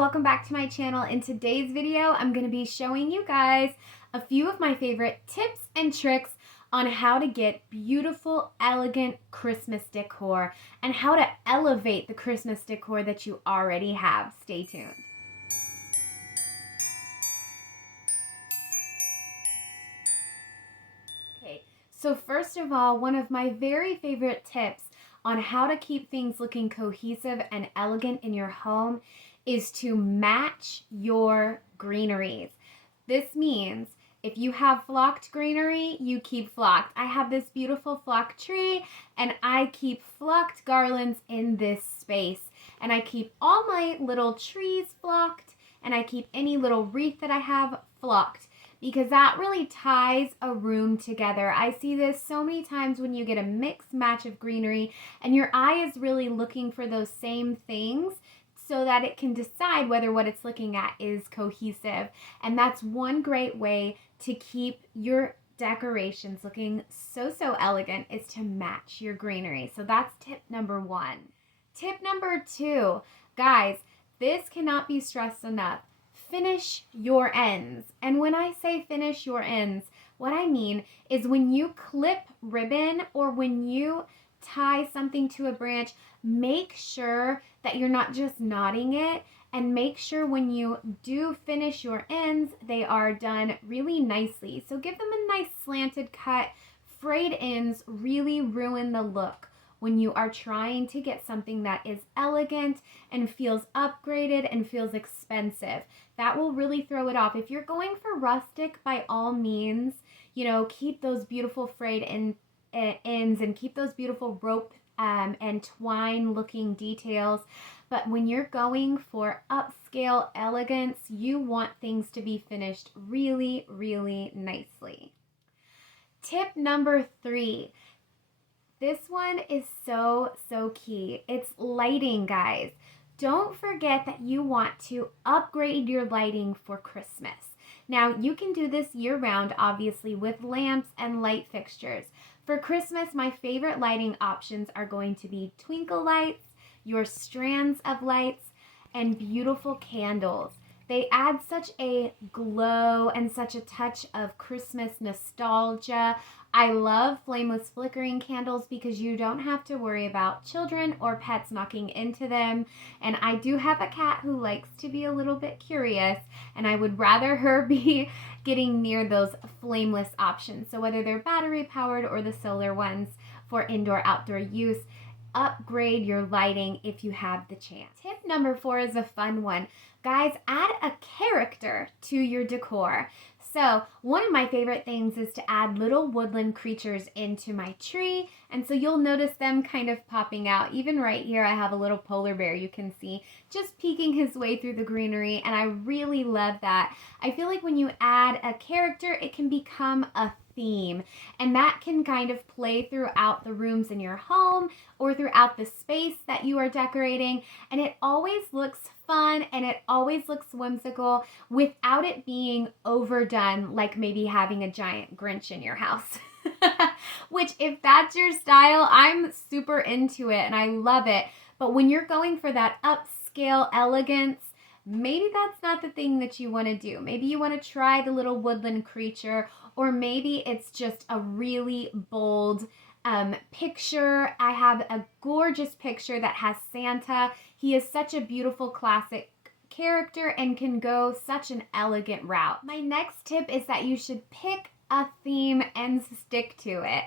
welcome back to my channel. In today's video, I'm going to be showing you guys a few of my favorite tips and tricks on how to get beautiful, elegant Christmas decor and how to elevate the Christmas decor that you already have. Stay tuned. Okay, so first of all, one of my very favorite tips on how to keep things looking cohesive and elegant in your home is to match your greeneries. This means if you have flocked greenery, you keep flocked. I have this beautiful flocked tree and I keep flocked garlands in this space. And I keep all my little trees flocked and I keep any little wreath that I have flocked, because that really ties a room together. I see this so many times when you get a mixed match of greenery and your eye is really looking for those same things so that it can decide whether what it's looking at is cohesive. And that's one great way to keep your decorations looking so elegant, is to match your greenery. So that's tip number one. Tip number two, guys, this cannot be stressed enough. Finish your ends. And when I say finish your ends, what I mean is when you clip ribbon or when you tie something to a branch, make sure that you're not just knotting it, and make sure when you do finish your ends, they are done really nicely. So give them a nice slanted cut. Frayed ends really ruin the look when you are trying to get something that is elegant and feels upgraded and feels expensive. That will really throw it off. If you're going for rustic, by all means, keep those beautiful frayed ends and keep those beautiful rope and twine looking details. But when you're going for upscale elegance, you want things to be finished really nicely. Tip number three. This one is so key. It's lighting, guys. Don't forget that you want to upgrade your lighting for Christmas. Now, you can do this year-round, obviously, with lamps and light fixtures. For Christmas, my favorite lighting options are going to be twinkle lights, your strands of lights, and beautiful candles. They add such a glow and such a touch of Christmas nostalgia. I love flameless flickering candles because you don't have to worry about children or pets knocking into them. And I do have a cat who likes to be a little bit curious, and I would rather her be getting near those flameless options. So whether they're battery powered or the solar ones for indoor-outdoor use, upgrade your lighting if you have the chance. Tip number 4 is a fun one. Guys, add a character to your decor. So one of my favorite things is to add little woodland creatures into my tree. And so you'll notice them kind of popping out. Even right here, I have a little polar bear you can see just peeking his way through the greenery. And I really love that. I feel like when you add a character, it can become a theme, and that can kind of play throughout the rooms in your home or throughout the space that you are decorating, and it always looks fun and it always looks whimsical without it being overdone, like maybe having a giant Grinch in your house. Which, if that's your style, I'm super into it and I love it. But when you're going for that upscale elegance, maybe that's not the thing that you want to do. Maybe you want to try the little woodland creature, or maybe it's just a really bold picture. I have a gorgeous picture that has Santa. He is such a beautiful classic character and can go such an elegant route. My next tip is that you should pick a theme and stick to it.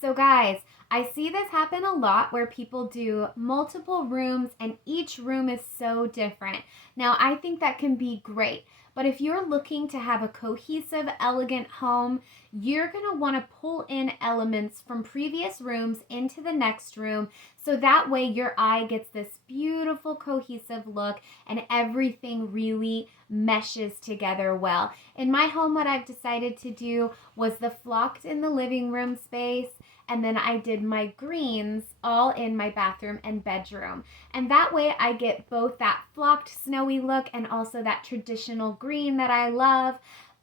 So guys, I see this happen a lot where people do multiple rooms and each room is so different. Now, I think that can be great, but if you're looking to have a cohesive, elegant home, you're going to want to pull in elements from previous rooms into the next room, so that way your eye gets this beautiful, cohesive look and everything really meshes together well. In my home, what I've decided to do was the flocked in the living room space, and then I did my greens all in my bathroom and bedroom. And that way I get both that flocked snowy look and also that traditional green that I love.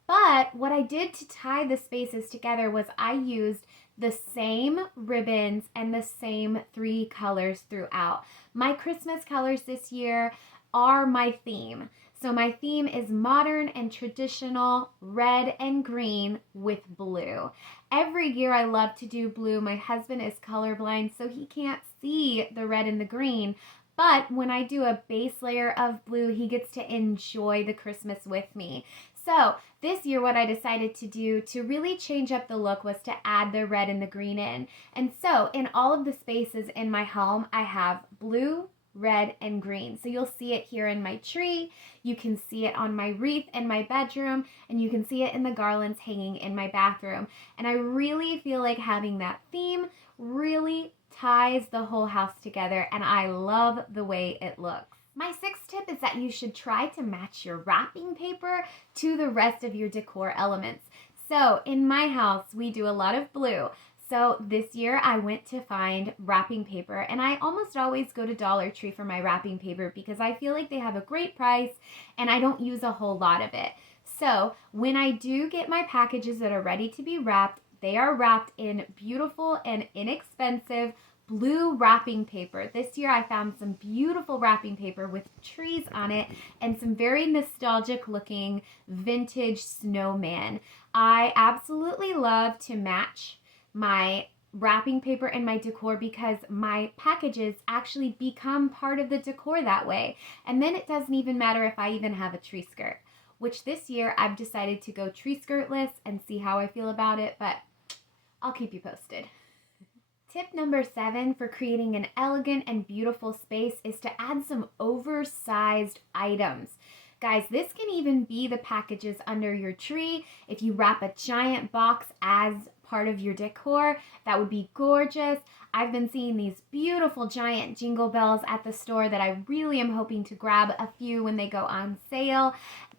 But what I did to tie the spaces together was I used the same ribbons and the same 3 colors throughout. My Christmas colors this year are my theme. So my theme is modern and traditional, red and green with blue. Every year I love to do blue. My husband is colorblind, so he can't see the red and the green. But when I do a base layer of blue, he gets to enjoy the Christmas with me. So this year what I decided to do to really change up the look was to add the red and the green in. And so in all of the spaces in my home, I have blue, red, and green. So you'll see it here in my tree, you can see it on my wreath in my bedroom, and you can see it in the garlands hanging in my bathroom. And I really feel like having that theme really ties the whole house together, and I love the way it looks. My sixth tip is that you should try to match your wrapping paper to the rest of your decor elements. So in my house, we do a lot of blue. So this year I went to find wrapping paper, and I almost always go to Dollar Tree for my wrapping paper because I feel like they have a great price and I don't use a whole lot of it. So when I do get my packages that are ready to be wrapped, they are wrapped in beautiful and inexpensive blue wrapping paper. This year I found some beautiful wrapping paper with trees on it and some very nostalgic looking vintage snowman. I absolutely love to match my wrapping paper and my decor because my packages actually become part of the decor that way. And then it doesn't even matter if I even have a tree skirt, which this year I've decided to go tree skirtless and see how I feel about it, but I'll keep you posted. Tip number 7 for creating an elegant and beautiful space is to add some oversized items. Guys, this can even be the packages under your tree. If you wrap a giant box as part of your decor, that would be gorgeous. I've been seeing these beautiful giant jingle bells at the store that I really am hoping to grab a few when they go on sale.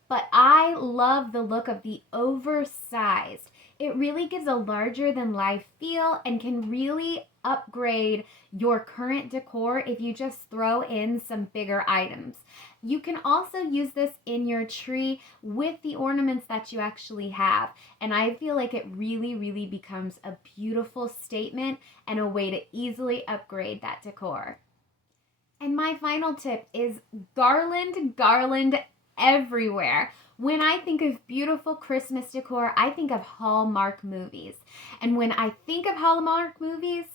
But I love the look of the oversized. It really gives a larger than life feel and can really upgrade your current decor if you just throw in some bigger items. You can also use this in your tree with the ornaments that you actually have. And I feel like it really becomes a beautiful statement and a way to easily upgrade that decor. And my final tip is garland everywhere. When I think of beautiful Christmas decor, I think of Hallmark movies. And when I think of Hallmark movies,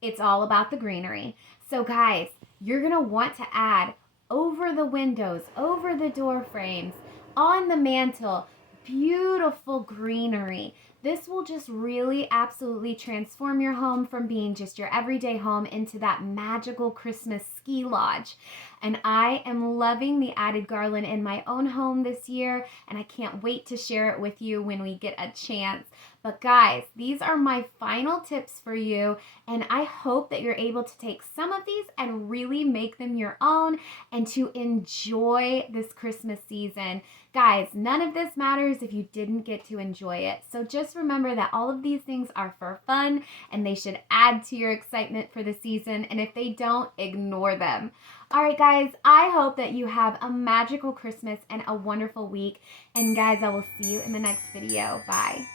it's all about the greenery. So guys, you're gonna want to add over the windows, over the door frames, on the mantle, beautiful greenery. This will just really absolutely transform your home from being just your everyday home into that magical Christmas ski lodge. And I am loving the added garland in my own home this year, and I can't wait to share it with you when we get a chance. But guys, these are my final tips for you, and I hope that you're able to take some of these and really make them your own and to enjoy this Christmas season. Guys, none of this matters if you didn't get to enjoy it. So just remember that all of these things are for fun and they should add to your excitement for the season. And if they don't, ignore them. All right, guys, I hope that you have a magical Christmas and a wonderful week. And guys, I will see you in the next video. Bye.